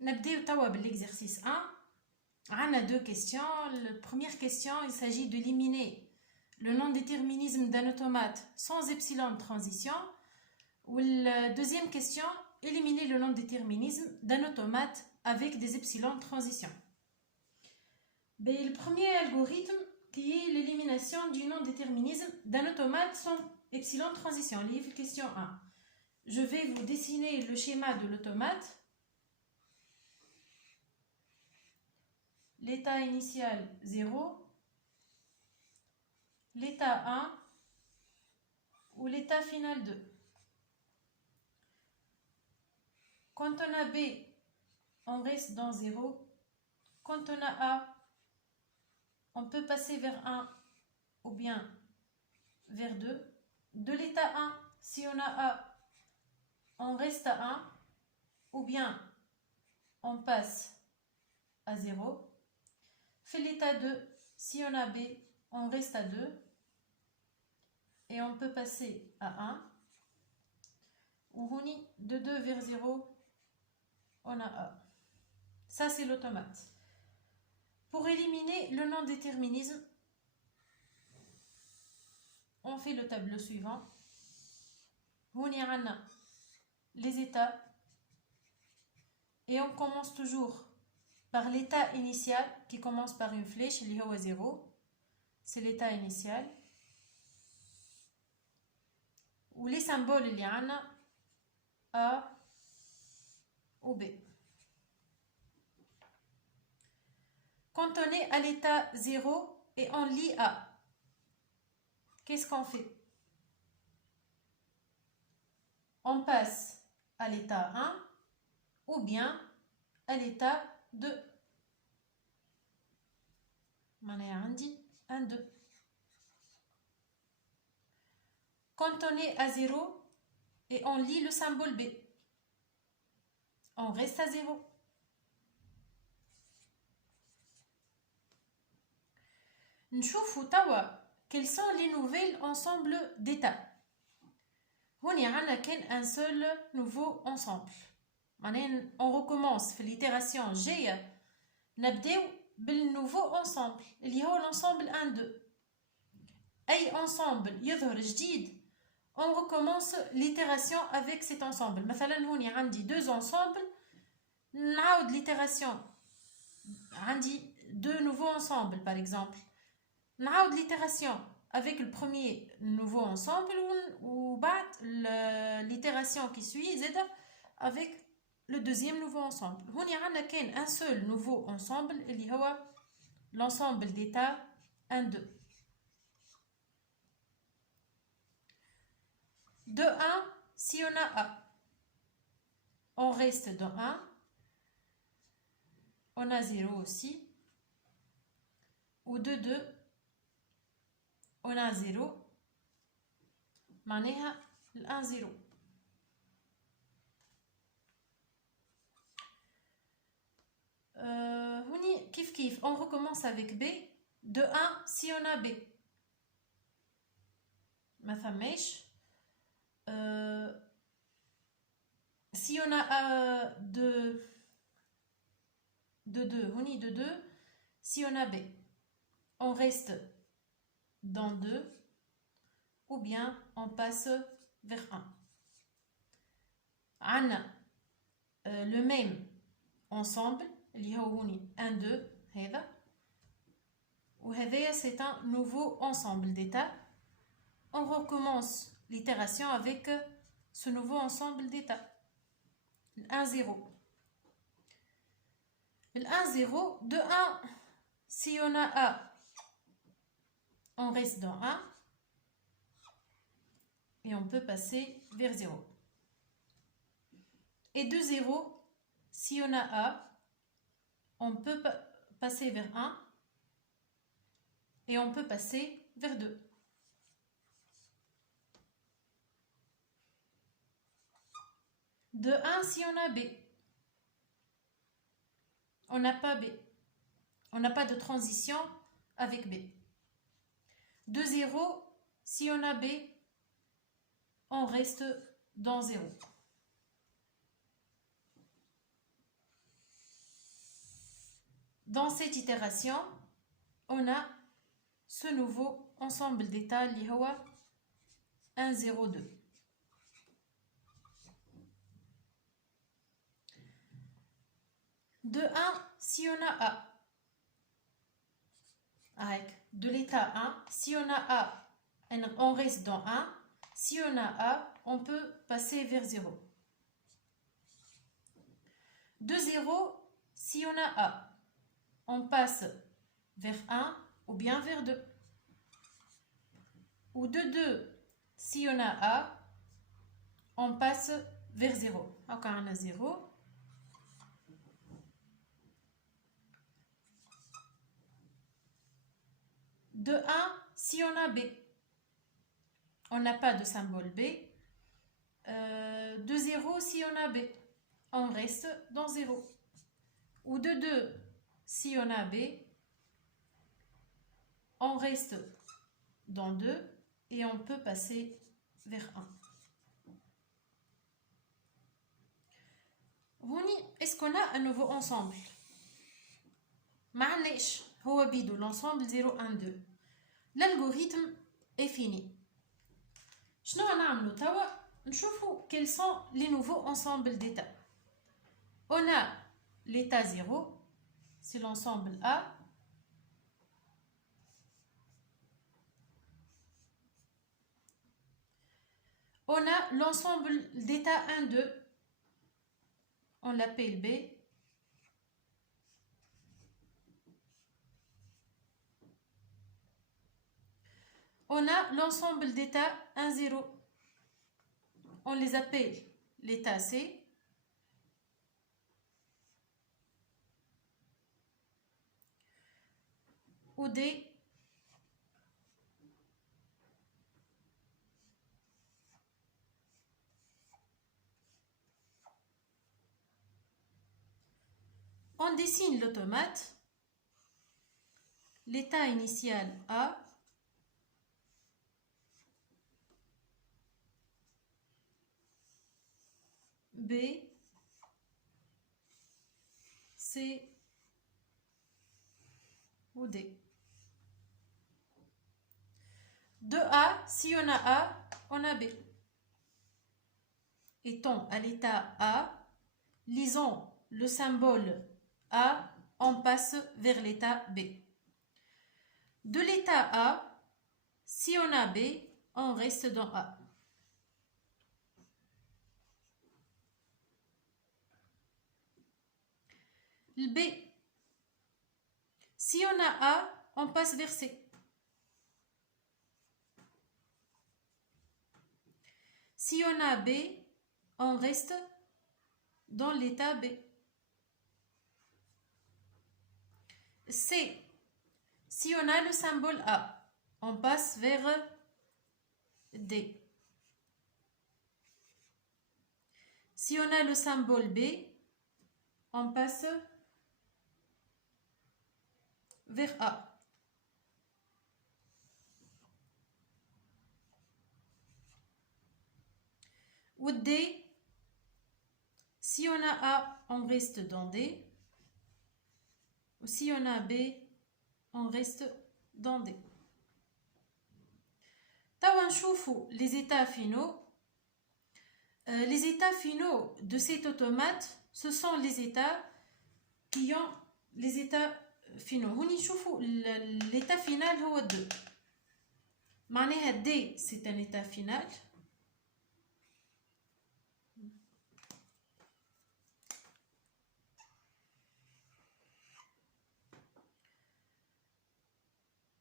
نبداو توا بالexercice 1. On a deux questions. La première question, il s'agit d'éliminer le non-déterminisme d'un automate sans epsilon de transition. Ou la deuxième question, éliminer le non-déterminisme d'un automate avec des epsilons de transition. Le premier algorithme qui est l'élimination du non-déterminisme d'un automate sans epsilon de transition. Livre question 1. Je vais vous dessiner le schéma de l'automate. L'état initial 0, l'état 1 ou l'état final 2. Quand on a B, on reste dans 0. Quand on a A, on peut passer vers 1 ou bien vers 2. De l'état 1, si on a A, on reste à 1 ou bien on passe à 0. Fait l'état 2, si on a B, on reste à 2 et on peut passer à 1. Ou de 2 vers 0, on a A. Ça, c'est l'automate. Pour éliminer le non-déterminisme, on fait le tableau suivant. On y a les états et on commence toujours par l'état initial qui commence par une flèche, li huwa 0. C'est l'état initial. Ou les symboles, il y en a A ou B. Quand on est à l'état 0 et on lit A, qu'est-ce qu'on fait? On passe à l'état 1 ou bien à l'état 2. On dit 1, 2. Quand on est à 0 et on lit le symbole B, on reste à 0. نشوفوا توا quels sont les nouvelles ensembles d'états. هوني عندنا كان un seul nouveau ensemble. On recommence في l'itération جاية نبداو بالنوفو ensemble اللي هو l'ensemble 1 2. أي ensemble يظهر جديد on recommence l'itération avec cet ensemble. مثلا هوني عندي deux ensembles نعاود l'itération. عندي deux nouveaux ensembles par exemple. نعاود l'itération avec le premier nouveau ensemble ou l'itération qui suit زاد avec le deuxième nouveau ensemble. هوني عندنا كان un seul nouveau ensemble اللي هو l'ensemble d'état 1 2. De 1, si on a A, on reste dans 1. On a 0 aussi. Ou de 2, on a 0. معناها ال 1 0. هوني كيف on recommence avec B. De 1, si on a B. ما فماش. Si on a de 2, هوني de 2, si on a B, on reste dans 2 ou bien on passe vers 1. On a le même ensemble, اللي هو هوني 1 2 هذا. وهذا c'est un nouveau ensemble d'états. On recommence l'itération avec ce nouveau ensemble d'états. 1 0. Le 1 0, de 1, si on a A, on reste dans 1 et on peut passer vers 0. Et de 0, si on a A, on peut passer vers 1 et on peut passer vers 2. De 1, si on a B, on n'a pas B. On n'a pas de transition avec B. De 0, si on a B, on reste dans 0. dans cette itération, on a ce nouveau ensemble d'états qui est 1, 0, 2. De 1, si on a A, avec de l'état 1, si on a A, on reste dans 1. Si on a A, on peut passer vers 0. De 0, si on a A, on passe vers 1 ou bien vers 2. Ou de 2, si on a A, on passe vers 0. Donc on a 0. De 1, si on a B, on n'a pas de symbole B. De 0, si on a B, on reste dans 0. Ou de 2, si on a B, on reste dans 2 et on peut passer vers 1. Est-ce qu'on a un nouveau ensemble? معليش هو بيدو l'ensemble 0 1 2. L'algorithme est fini. شنو نعملو توا؟ نشوفو quels sont les nouveaux ensembles d'états. On a l'état 0, c'est l'ensemble A. On a l'ensemble d'état 1 2, on l'appelle B. On a l'ensemble d'état 1 0, on les appelle l'état C. Ou D. On dessine l'automate, l'état initial A, B, C ou D. De A, si on a A, on a B. Étant à l'état A, lisons le symbole A, on passe vers l'état B. De l'état A, si on a B, on reste dans A. Le B, si on a A, on passe vers C. Si on a B, on reste dans l'état B. C, si on a le symbole A, on passe vers D. Si on a le symbole B, on passe vers A. Ou D, si on a A, on reste dans D. Ou si on a B, on reste dans D. Tawa nchoufou les états finaux. Les états finaux de cet automate, ce sont les états qui ont les états finaux. هوني نشوفوا l'état final هو 2. معناها D c'est un état final.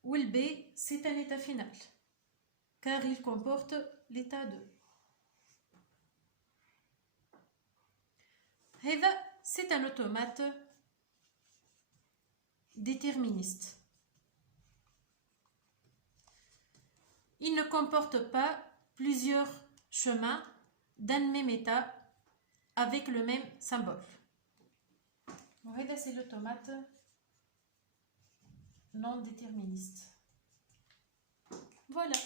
Ou le B c'est un état final car il comporte l'état 2. C'est un automate déterministe. Il ne comporte pas plusieurs chemins d'un même état avec le même symbole. C'est l'automate non déterministe. Voilà.